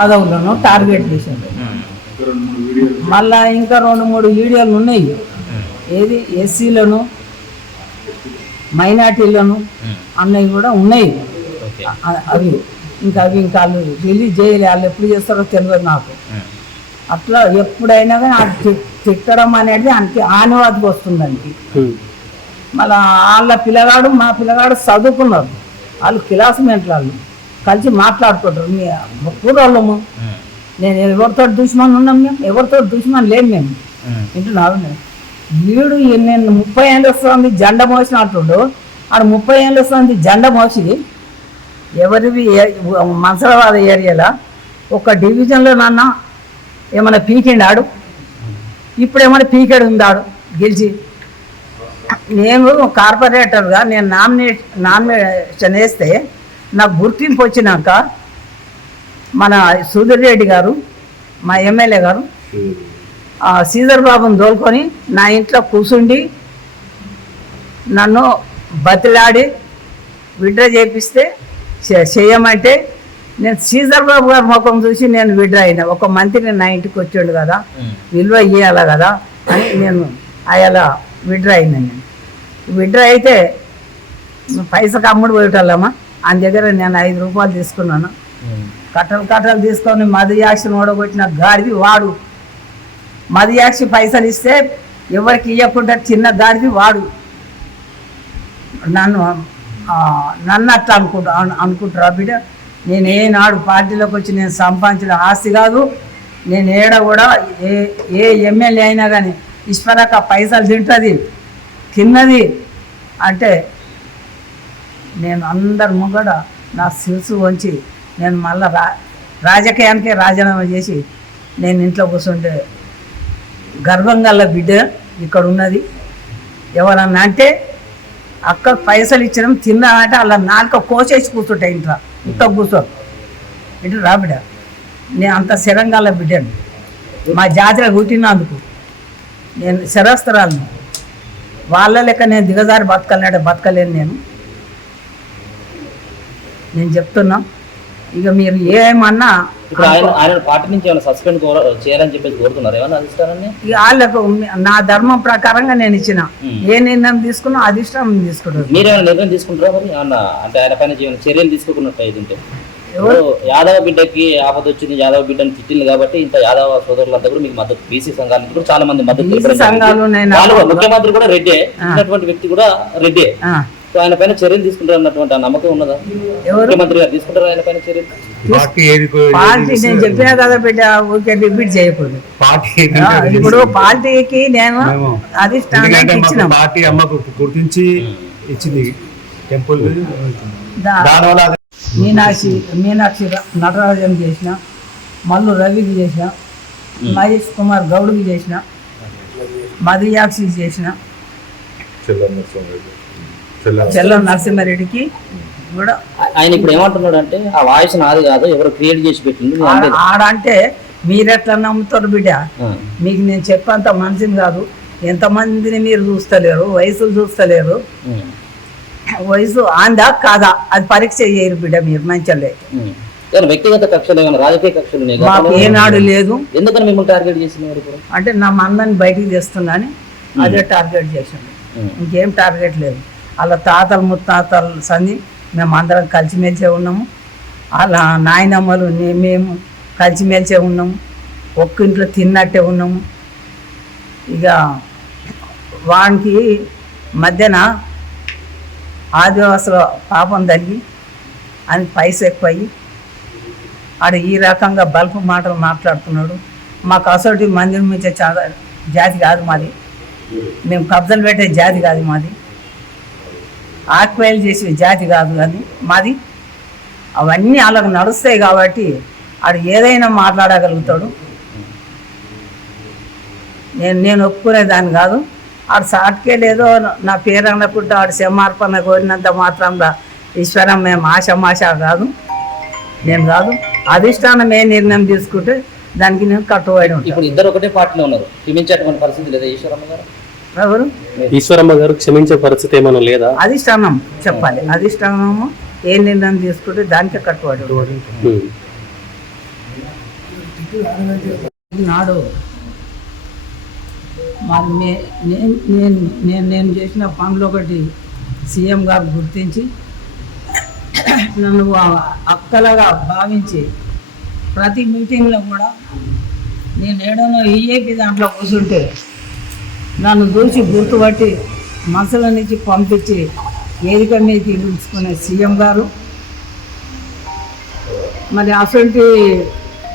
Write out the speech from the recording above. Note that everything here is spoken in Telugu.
యాదవులను టార్గెట్ చేశారు. మళ్ళా ఇంకా 2-3 వీడియోలు ఉన్నాయి. ఏది ఎస్సీలను మైనార్టీలను అన్నవి కూడా ఉన్నాయి. అవి అవి వాళ్ళు రిలీజ్ చేయలే. వాళ్ళు ఎప్పుడు చేస్తారో తెలియదు నాకు. అట్లా ఎప్పుడైనా కానీ తిట్టడం అనేది ఆయనకి ఆనవాదికి వస్తుందండి. మళ్ళా వాళ్ళ పిల్లగాడు మా పిల్లగాడు చదువుకున్నారు. వాళ్ళు క్లాస్మేట్లు, వాళ్ళు కలిసి మాట్లాడుకుంటారు. మీ కూడళ్ళము నేను ఎవరితో దుష్మన్ ఉన్నాం, మేము ఎవరితో దుష్మన్ లేము మేము. వింటున్నాను. వీడు నేను 30 ఏళ్ళు వస్తుంది జెండా మోసినట్టుండు. ఆడు 30 ఏళ్ళు వస్తుంది జెండా మోసి ఎవరివి మన్సరాబాద్ ఏరియాలో ఒక డివిజన్లో నాన్న ఏమైనా పీకిండాడు. ఇప్పుడు ఏమైనా పీకేడు ఉందాడు గెలిచి. నేను కార్పొరేటర్గా నేను నామినేషన్ వేస్తే నాకు గుర్తింపు వచ్చినాక మన సుధీర్ రెడ్డి గారు మా ఎమ్మెల్యే గారు శ్రీధర్ బాబుని తోలుకొని నా ఇంట్లో కూర్చుండి నన్ను బతిలాడి విడ్డ్రా చేపిస్తే చేయమంటే నేను శ్రీధర్ బాబు గారి ముఖం చూసి నేను విడ్డ్రా అయినా. ఒక మంత్రి నా ఇంటికి వచ్చాడు కదా, విలువ ఇవ్వాలి కదా అని నేను అలా విడ్డ్రా అయినా. నేను విడ్డ్రా అయితే పైసకు అమ్ముడు పోయేటోళ్ళమ్మా. ఆయన దగ్గర నేను 5 రూపాయలు తీసుకున్నాను. కట్టలు తీసుకొని మధుయాక్షిని ఓడగొట్టిన గాడిది వాడు. మధుయాక్షి పైసలు ఇస్తే ఎవరికి ఇవ్వకుండా చిన్న గాడిది వాడు. నన్ను అట్లా అనుకుంటారా బిడ్డ? నేను ఏనాడు పార్టీలోకి వచ్చి నేను సంపాదించిన ఆస్తి కాదు. నేను ఏడ కూడా ఏ ఎమ్మెల్యే అయినా కానీ ఈశ్వరక్క పైసలు తిన్నది అంటే నేను అందరి ముంగడ నా శిరసు వంచి నేను మళ్ళీ రాజకీయానికే రాజీనామా చేసి నేను ఇంట్లో కూర్చుంటే గర్వంగా బిడ్డ ఇక్కడ ఉన్నది. ఎవరన్నా అంటే అక్క పైసలు ఇచ్చినాం తిన్నా అంటే అలా 4 కోసేసి కూర్చుంటాయి ఇంట్లో. ఇంట్లో కూర్చో ఇంట్లో రా బిడ్డ. నేను అంత శరంగాల బిడ్డను. మా జాతిలో పుట్టినందుకు నేను శరస్త్రాలను వాళ్ళ లెక్క నేను దిగజారి బతకలేను నేను చెప్తున్నా. ఇక మీరు ఏమన్నా పార్టీ నుంచి ఏమైనా సస్పెండ్ చేయాలని చెప్పేసి కోరుతున్నారు ఏమన్నా అధిష్టానాన్ని? ఇక వాళ్ళకు నా ధర్మం ప్రకారంగా నేను ఇచ్చిన ఏ నిర్ణయం తీసుకున్నా అధిష్టానం తీసుకుంటారు. మీరేమైనా నిర్ణయం తీసుకుంటారా మరి? అంటే ఆయన పైన చర్యలు తీసుకోకున్నట్టు అయితే యాదవ బిడ్డకి ఆపద వచ్చింది, యాదవ బిడ్డని తిట్టింది కాబట్టి ఇంత యాదవ సోదరులంతా కూడా మీకు మద్దతు, బీసీ సంఘాల నుంచి కూడా చాలా మంది మద్దతు. ముఖ్యమంత్రి కూడా రెడ్డే, ఉన్నటువంటి వ్యక్తి కూడా రెడ్డే. ఆయన పైన చర్యలు తీసుకుంటారు అన్నటువంటి నమ్మకం ఉన్నదా? ముఖ్యమంత్రి గారు తీసుకుంటారు ఆయన పైన చర్యలు? పార్టీ నేను చెప్పినా కదా బిడ్డ, ఊరికే రిపీట్ చేయకూడదు. ఇప్పుడు పార్టీకి నేను అధిష్టానానికి ఇచ్చిన పార్టీ అమ్మకు గుర్తించి ఇచ్చింది టెంపుల్. మీనాక్షి నటరాజన్ చేసిన, మల్లు రవికి చేసిన, మహేష్ కుమార్ గౌడ్కి చేసిన, మధుయాక్షి చేసిన, చెల్లం నరసింహారెడ్డికి కూడా. ఆయన ఇప్పుడు ఏమంటున్నాడు అంటే ఆ వాయిస్ నాది కాదు, ఎవరు క్రియేట్ చేసి పెట్టింది ఆడంటే మీరెట్లా నమ్ముతారు బిడ్డ? మీకు నేను చెప్పంత మనిషిని కాదు. ఎంతమందిని మీరు చూస్తలేరు, వయసులు చూస్తలేరు. వయసు ఆందా కాదా అది పరీక్ష చేయరు బిడ్డ. మీరు మంచిలే. వ్యక్తిగత కక్షలు ఏమైనా రాజకీయ కక్షలు మాకు ఏనాడు లేదు. ఎందుకని మిమ్మల్ని టార్గెట్ చేసినారు? అంటే నా మందని బయటికి తెస్తున్నాని అదే టార్గెట్ చేసాను. ఇంకేం టార్గెట్ లేదు. అలా తాతలు ముత్తాతలు సంది మేము అందరం కలిసిమెలిసే ఉన్నాము. అలా నాయనమ్మలు మేము కలిసిమెలిసే ఉన్నాము. ఒక్క ఇంట్లో తిన్నట్టే ఉన్నాము. ఇక వానికి మధ్యన ఆదివాసుల పాపం తగ్గి అని పైస ఎక్కువయ్యి ఆడు ఈ రకంగా బల్పు మాటలు మాట్లాడుతున్నాడు. మాకు అసలు మందిరం మించే జాతి కాదు మాది. మేము కబ్జాలు పెట్టే జాతి కాదు మాది. ఆక్వైల్ చేసే జాతి కాదు కానీ మాది. అవన్నీ వాళ్ళకు నడుస్తాయి కాబట్టి ఆడు ఏదైనా మాట్లాడగలుగుతాడు. నేను ఒప్పుకునేదాన్ని కాదు. ఆడు సాటికే లేదో నా పేరు అనకుండా ఆడు క్షమార్పణ కోరినంత మాత్రంలో ఈశ్వరం మేము ఆశమాష కాదు. నేను కాదు. అధిష్టానం ఏ నిర్ణయం తీసుకుంటే దానికి నేను కట్టుబడి ఉంటాను. ఇప్పుడు ఇద్దరు ఒకటే పార్టీలో ఉన్నారు. క్షమించేటువంటి పరిస్థితి లేదా ఈశ్వరమ్మ గారు? ఎవరు? ఈశ్వరమ్మ గారు క్షమించే పరిస్థితి ఏమైనా లేదా? అధిష్టానం చెప్పాలి. అధిష్టానము ఏ నిర్ణయం తీసుకుంటే దానికే కట్టుబడి. నాడు మరి నేను చేసిన పనులు ఒకటి సీఎం గారు గుర్తించి నన్ను అక్కలుగా భావించి ప్రతి మీటింగ్లో కూడా నేను ఏడనో ఈఏపీ దాంట్లో కూర్చుంటే నన్ను చూసి గుర్తుపట్టి మనసుల నుంచి పంపించి వేదిక మీదకి పిలుచుకునే సీఎం గారు మరి అసలు